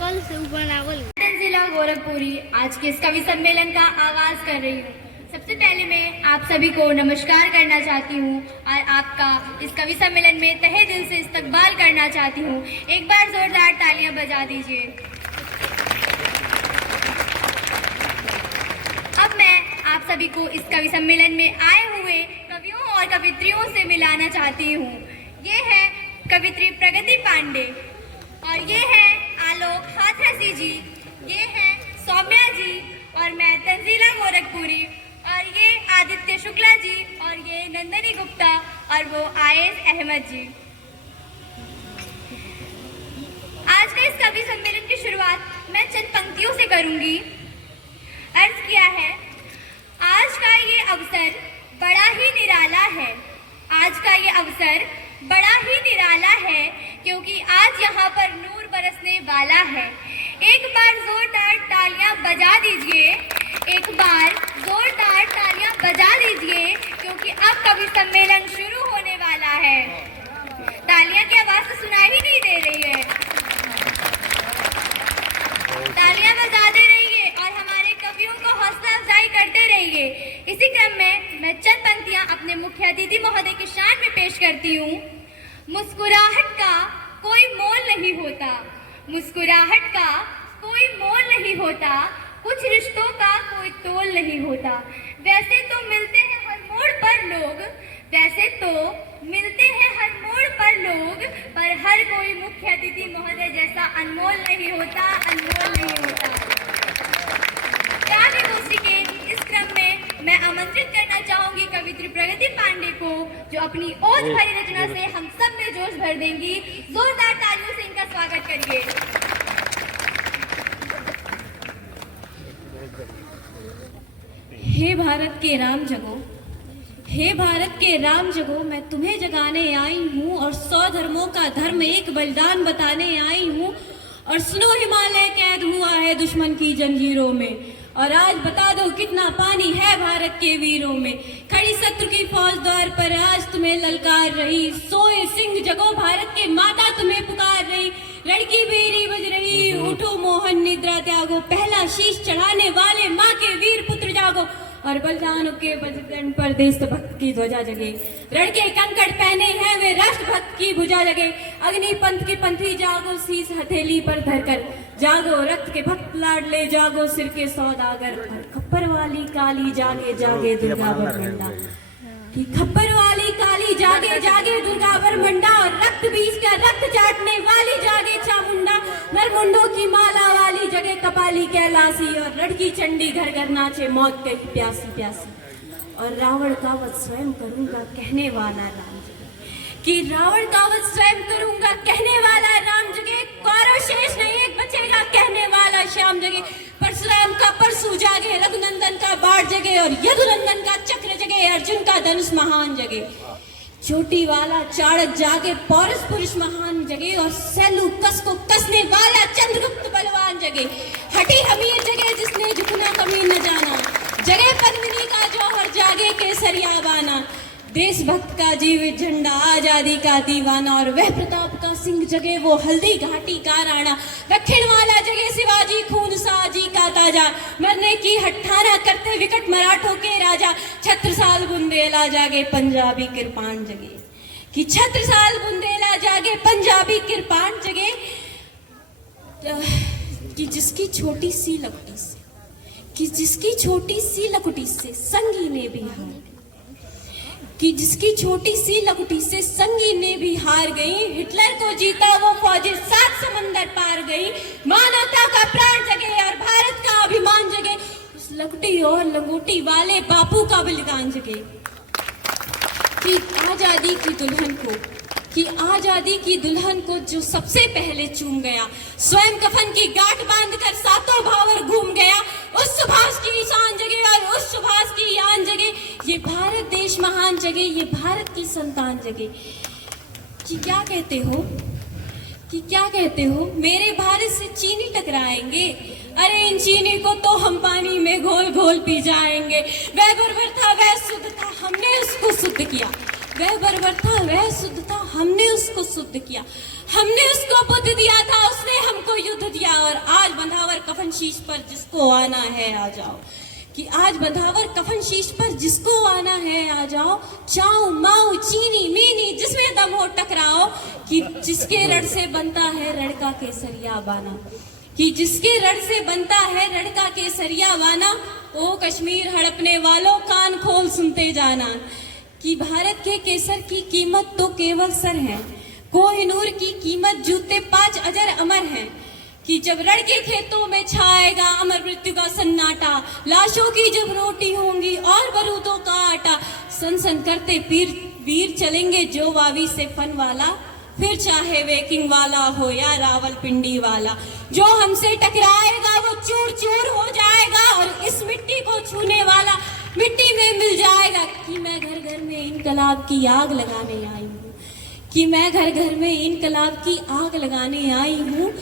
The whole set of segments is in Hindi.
कल से जिला गोरखपुरी आज के इस कवि सम्मेलन का आगाज कर रही हूँ। सबसे पहले मैं आप सभी को नमस्कार करना चाहती हूँ और आपका इस कवि सम्मेलन में तहे दिल से इस्तकबाल करना चाहती हूँ। एक बार जोरदार तालियां बजा दीजिए। अब मैं आप सभी को इस कवि सम्मेलन में आए हुए कवियों और कवित्रियों से मिलाना चाहती हूँ। ये है कवित्री प्रगति पांडे और ये है आलोक हाथरसी जी, ये है सौम्या जी और मैं तंजीला गोरखपुरी और ये आदित्य शुक्ला जी और ये नंदनी गुप्ता और वो आयेज अहमद जी। आज का इस कवि सम्मेलन की शुरुआत मैं चंद पंक्तियों से करूंगी। अर्ज किया है, आज का ये अवसर बड़ा ही निराला है। आज का ये अवसर बड़ा ही निराला है क्योंकि आज यहाँ पर नूर बरसने वाला है। एक बार जोरदार तालियां बजा दीजिए, एक बार जोरदार तालियां बजा दीजिए क्योंकि अब कवि सम्मेलन शुरू होने वाला है। तालियां की आवाज तो सुनाई ही नहीं दे रही है। तालियां बजाते रहिए और हमारे कवियों को हौसला अफजाई करते रहिए। इसी क्रम में मैं चंद पंक्तियां अपने मुख्य अतिथि महोदय की शान में पेश करती हूँ। मुस्कुराहट का कोई मोल नहीं होता, मुस्कुराहट का कोई मोल नहीं होता, कुछ रिश्तों का कोई तोल नहीं होता। वैसे तो मिलते हैं हर मोड़ पर लोग, वैसे तो मिलते हैं हर मोड़ पर लोग, पर हर कोई मुख्य अतिथि महोदय जैसा अनमोल नहीं होता, अनमोल नहीं होता। प्यारी दोस्ती के इस क्रम में मैं आमंत्रित करना चाहूंगी कवित्री प्रगति पांडे को, जो अपनी ओज भरी रचना से हम सब में जोश भर देंगी। जोरदार तालियों से इनका स्वागत करिए। हे भारत के राम जगो, हे भारत के राम जगो, मैं तुम्हें जगाने आई हूँ और 100 धर्मों का धर्म एक बलिदान बताने आई हूँ। और सुनो, हिमालय कैद हुआ है दुश्मन की जंजीरों में, और आज बता दो कितना पानी है भारत के वीरों में। खड़ी शत्रु की फौज द्वार पर आज तुम्हें ललकार रही, सोए सिंह जगो भारत के माता तुम्हें पुकार रही। लड़की बेरी बज रही, उठो मोहन निद्रा त्यागो, पहला शीश चढ़ाने वाले माँ के वीर पुत्र जागो। और बलिदानों के बलिदान पर देशभक्त की ध्वजा जगे, लड़के कंकड़ पहने हैं वे राष्ट्रभक्त की भुजा जगे। अग्नि पंथ के पंथी जागो, शीश हथेली पर धरकर जागो, रक्त के भक्त लाडले जागो, सिर के सौदागर। खप्पर वाली काली जागे जागे दुर्गा बरमंडा, कि खप्पर वाली काली जागे जागे दुर्गा बरमंडा। और रक्त बीज का रक्त चाटने वाली जागे चामुंडा, नरमुंडों की माला वाली जगे कपाली कैलासी। और लड़की चंडी घर घर नाचे मौत के प्यासी प्यासी। और रावण का वध स्वयं करूंगा कहने वाला राम जगे, कि रावण का वध स्वयं करूंगा कहने वाला राम जगे। कौरव शेष नहीं एक बचेगा कहने वाला श्याम जगे। परशुराम का परशु जागे, रघुनंदन का बाढ़ जगे, और यदुनंदन का चक्र जगे, अर्जुन का धनुष महान जगे। चोटी वाला चाणक जागे, पौरुष पुरुष महान जगे, और सैलूकस को कसने वाला चंद्रगुप्त बलवान जगे। हठी हमीर जगे जिसने झुकना कभी न जाना, जगे पद्मिनी का जौहर जागे केसरिया बाना। देशभक्त का जीवित झंडा आजादी का दीवाना, और वह प्रताप का सिंह जगे वो हल्दी घाटी का राणा। दक्षिण वाला जगे शिवाजी खून साजी का ताजा, मरने की हट्ठाना करते विकट मराठों के राजा। छत्रसाल बुंदेला जागे पंजाबी कृपाण जगे, कि छत्रसाल बुंदेला जागे पंजाबी कृपाण जगे। कि जिसकी छोटी सी लकुटी से, कि जिसकी छोटी सी लकुटी से संगी ने भी हार, कि जिसकी छोटी सी लकुटी से संगी ने भी हार गई। हिटलर को जीता वो फौजी 7 समंदर पार गई। मानवता का प्राण जगे और भारत का अभिमान जगे, उस लकुटी और लंगोटी वाले बापू का बलिदान जगे। कि आजादी की दुल्हन को, कि आजादी की दुल्हन को जो सबसे पहले चूम गया, स्वयं कफन की गांठ बांधकर सातों भावर घूम गया। उस सुभाष की शान जगे और उस सुभाष की यान जगे। ये भारत देश महान जगे, ये भारत की संतान जगे। कि क्या कहते हो, कि क्या कहते हो मेरे भारत से चीनी टकराएंगे? अरे इन चीनी को तो हम पानी में घोल घोल पी जाएंगे। वह गुरबर था वह शुद्ध था, हमने उसको शुद्ध किया। वह बर्बरता, वह शुद्धता, हमने उसको शुद्ध किया, हमने उसको बुद्ध दिया था, उसने हमको युद्ध दिया। और आज बंधावर कफन शीश पर जिसको आना है आ जाओ, कि आज बंधावर कफन शीश पर जिसको आना है आ जाओ। चाऊ माऊ चीनी मीनी जिसमें दम हो टकराओ, कि जिसके रड़ से बनता है रड़का केसरिया बाना, कि जिसके रड़ से बनता है रड़का केसरिया बाना। ओ कश्मीर हड़पने वालों कान खोल सुनते जाना, कि भारत के केसर की कीमत तो केवल सर है, कोहिनूर की कीमत जूते 5 अजर अमर है। कि जब रण के खेतों में छाएगा अमर मृत्यु का सन्नाटा, लाशों की जब रोटी होंगी और बरूदों का आटा, सन सन करते वीर चलेंगे जो वावी से फन वाला, फिर चाहे वेकिंग वाला हो या रावलपिंडी वाला। जो हमसे टकराएगा वो चूर चूर हो जाएगा, और इस मिट्टी को छूने वाला मिट्टी में मिल जाएगा। कि मैं घर घर में इनकलाब की आग लगाने आई हूँ, कि मैं घर घर में इनकलाब की आग लगाने आई हूँ।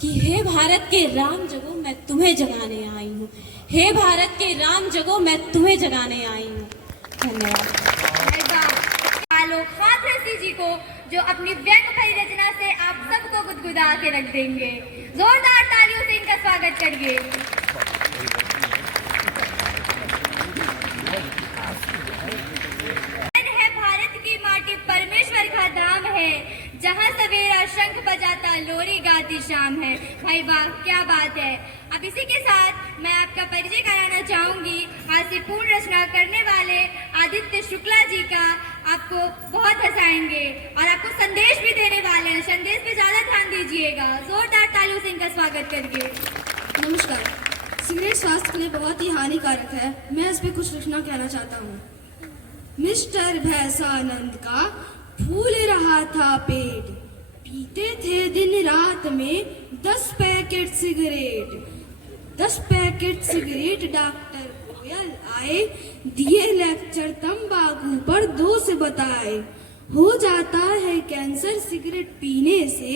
कि हे भारत के राम जगो मैं तुम्हें जगाने आई हूँ, हे भारत के राम जगो मैं तुम्हें जगाने आई हूँ। धन्यवाद। आलोक खादरसी जी को, जो अपनी व्यंग भरी रचना से आप सबको गुदगुदा के रख देंगे। जोरदार तालियों से इनका स्वागत करिए। है भारत की माटी परमेश्वर का धाम है, जहाँ सवेरा शंख बजाता लोरी गाती शाम है। भाई वाह, क्या बात है। अब इसी के साथ मैं आपका परिचय कराना चाहूंगी हास्य पूर्ण रचना करने वाले आदित्य शुक्ला जी का। आपको बहुत हंसाएंगे और आपको संदेश भी देने वाले हैं। संदेश पे ज्यादा ध्यान दीजिएगा। जोरदार तालियों से इनका स्वागत करिए। नमस्कार। सिगरेट स्वास्थ्य के लिए बहुत ही हानिकारक है। मैं इस पे कुछ रचना कहना चाहता हूँ। मिस्टर भैंसानंद का फूल रहा था पेट, पीते थे दिन रात में 10 packet cigarette. 10 packet cigarette doctor Goyal आए, दिए लेक्चर तंबाकू पर 2 से बताए। हो जाता है कैंसर सिगरेट पीने से,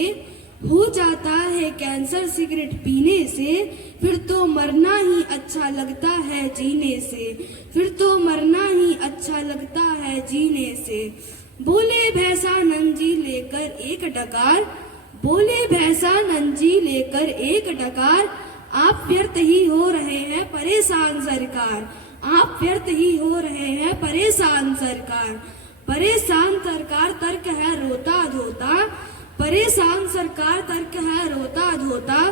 हो जाता है कैंसर सिगरेट पीने से, फिर तो मरना ही अच्छा लगता है जीने से, फिर तो मरना ही अच्छा लगता है जीने से। बोले भैंसानंद जी लेकर एक डकार, बोले भैंसानंद जी लेकर एक डकार, आप व्यर्थ ही हो रहे हैं परेशान सरकार, आप व्यर्थ ही हो रहे हैं परेशान सरकार। परेशान सरकार तर्क है रोता धोता, परेशान सरकार तर्क है रोता धोता।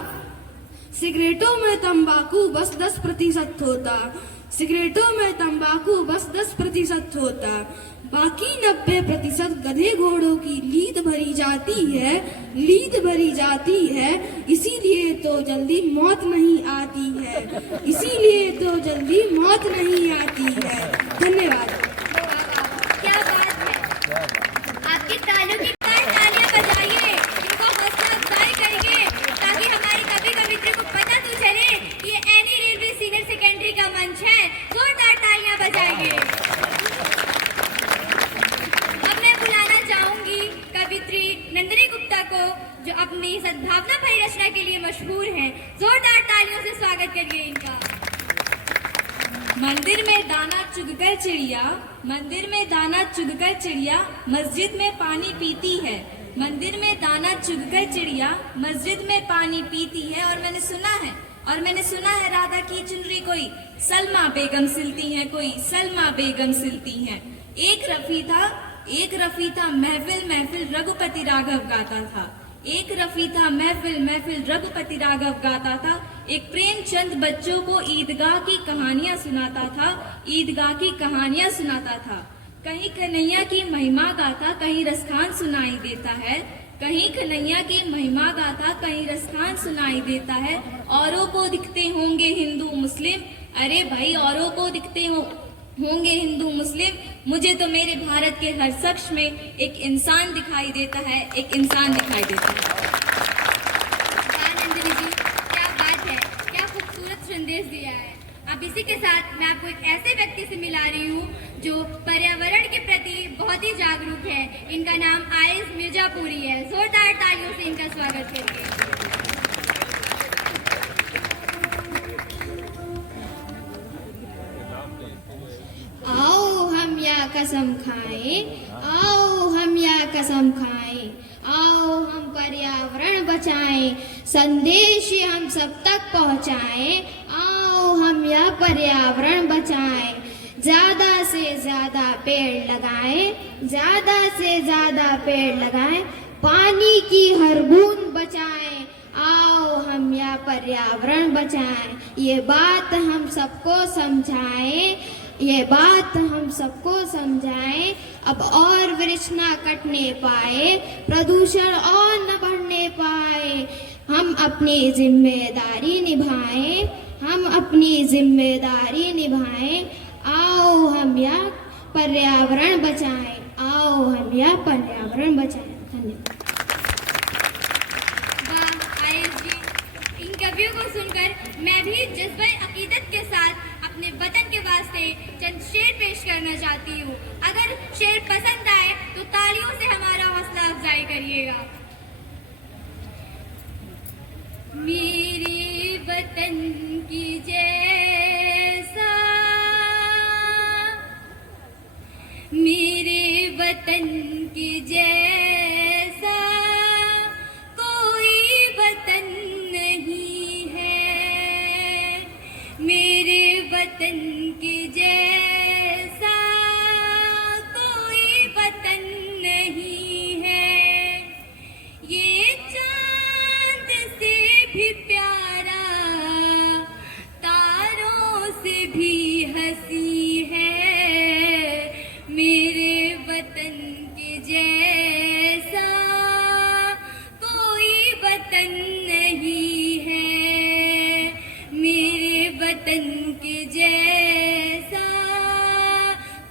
सिगरेटों में तंबाकू बस 10% होता, सिगरेटों में तंबाकू बस 10% होता। बाकी 90% गधे घोड़ों की लीद भरी जाती है, लीद भरी जाती है। इसीलिए तो जल्दी मौत नहीं आती है, इसीलिए तो जल्दी मौत नहीं आती है। धन्यवाद। क्या बात है। आपकी तालियों की तालियां बजाइए, इनको हौसला अफजाई करिए, ताकि हमारे कवि कवित्री को पता तो चले कि ये एनी रेलवे सीनियर सेकेंडरी का मंच है। जोरदार तालियां बजाइए। अब मैं बुलाना चाहूंगी कवित्री नंदिनी गुप्ता को, जो अपनी सद्भावना भरी रचना के लिए मशहूर हैं। जोरदार तालियों से स्वागत करिए इनका। मंदिर में दाना चुगकर चिड़िया, मंदिर में दाना चुगकर चिड़िया, मस्जिद में पानी पीती है। मंदिर में दाना चुगकर चिड़िया, मस्जिद में पानी पीती है। और मैंने सुना है राधा की चुनरी कोई सलमा बेगम सिलती हैं, कोई सलमा बेगम सिलती हैं। एक रफी था महफिल महफिल रघुपति राघव गाता था, एक रफी था महफिल महफिल रघुपति राघव गाता था। एक प्रेमचंद बच्चों को ईदगाह की कहानियां सुनाता था, ईदगाह की कहानियां सुनाता था। कहीं कन्हैया की महिमा गाथा, कहीं रसखान सुनाई देता है, कहीं कन्हैया की महिमा गाथा, कहीं रसखान सुनाई देता है। औरों को दिखते होंगे हिंदू मुस्लिम, अरे भाई औरों को दिखते होंगे हिंदू मुस्लिम, मुझे तो मेरे भारत के हर शख्स में एक इंसान दिखाई देता है, एक इंसान दिखाई देता है। नंदिनी जी, क्या बात है, क्या खूबसूरत संदेश दिया है। अब इसी के साथ मैं आपको एक ऐसे व्यक्ति से मिला रही हूँ जो पर्यावरण के प्रति बहुत ही जागरूक है। इनका नाम आयस मिर्जापुरी है। जोरदार तालियों से इनका स्वागत करिए। आओ हम या कसम खाएं, आओ हम या कसम खाएं, आओ हम पर्यावरण बचाएं, संदेश ये हम सब तक पहुंचाएं, आओ हम यह पर्यावरण बचाएं, ज्यादा से ज्यादा पेड़ लगाएं, ज्यादा से ज्यादा पेड़ लगाएं, पानी की हर बूंद बचाएं, आओ हम यह पर्यावरण बचाएं, ये बात हम सबको समझाएं, ये बात हम सबको समझाएं, अब और वृक्ष ना कटने पाए, प्रदूषण और न बढ़ने पाए, हम अपनी जिम्मेदारी निभाएं, हम अपनी जिम्मेदारी निभाएं, आओ हम यह पर्यावरण बचाएं, आओ हम यह पर्यावरण बचाएं। धन्यवाद। वाह आयुष जी, इन कवियों को सुनकर मैं भी जज्बा अकीदत के साथ अपने वतन के वास्ते चंद शेर पेश करना चाहती हूँ। अगर शेर पसंद आए तो तालियों से हमारा हौसला अफजाई करिएगा। मेरे वतन की जैसा, मेरे वतन की जैसा कोई वतन नहीं है, मेरे वतन की जैसा कोई वतन नहीं है, ये चांद से भी प्यारा, तारों से भी हंसी है, मेरे वतन के जैसा कोई वतन नहीं है, मेरे वतन के जैसा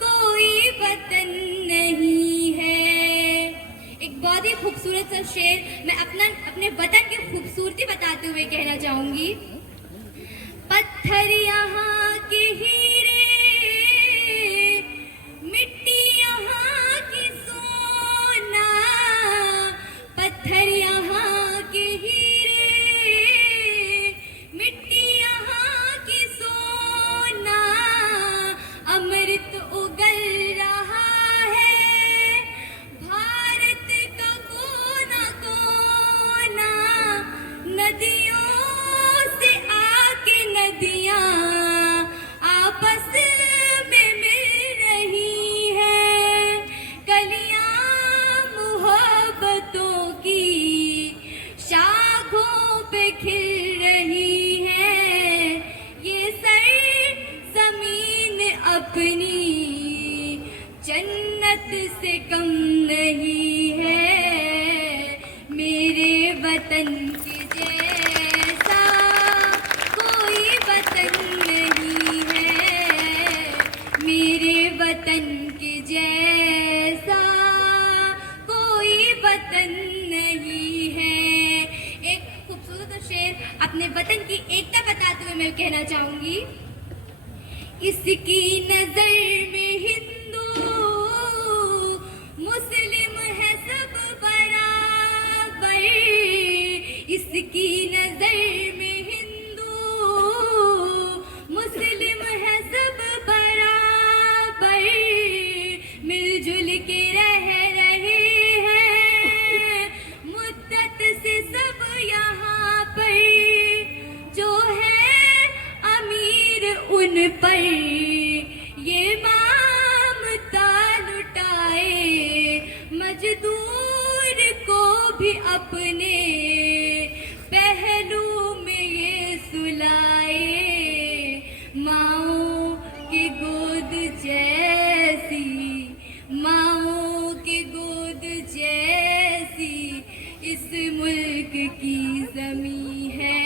कोई वतन नहीं है। एक बहुत ही खूबसूरत सा शेर मैं अपने वतन की खूबसूरती बताते हुए कहना चाहूंगी। पत्थर यहाँ के हीरे, मिट्टी यहाँ की सोना, पत्थर यहाँ के हीरे, मिट्टी यहाँ की सोना, अमृत उगल रहा है भारत का कोना कोना, नदियों से आके नदियाँ आपस में मिल रही है, कलियां मोहब्बतों की शाखों पे खिल रही है, ये सर जमीन अपनी जन्नत से कम नहीं है, मेरे वतन के जैसा कोई वतन नहीं है, मेरे वतन के जैसा कोई वतन नहीं है। एक खूबसूरत शेर अपने वतन की एकता बताते हुए मैं कहना चाहूंगी। इसकी नजर में हिंदू मुस्लिम है सब बराबर, इसकी नजर में हिंदू मुस्लिम है सब बराबर, मिलजुल के रह रहे हैं मुद्दत से सब यहाँ पर, जो है अमीर उन पर ये ममता लुटाए, मजदूर को भी अपने पहलू में ये सुलाए, माओ के गोद जैसी, माओ के गोद जैसी इस मुल्क की जमी है,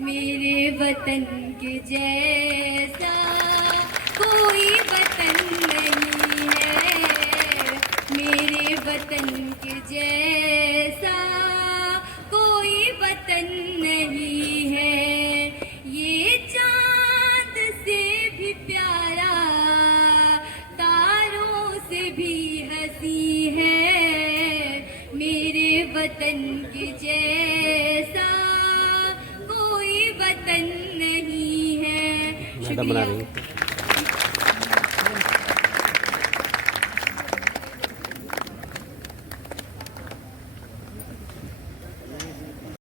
मेरे वतन के जैसा कोई वतन नहीं है, मेरे वतन के जैसा कोई वतन नहीं है, ये चांद से भी प्यारा, तारों से भी हंसी है, मेरे वतन के जैसा कोई वतन नहीं है। मैडम बना रही हूँ।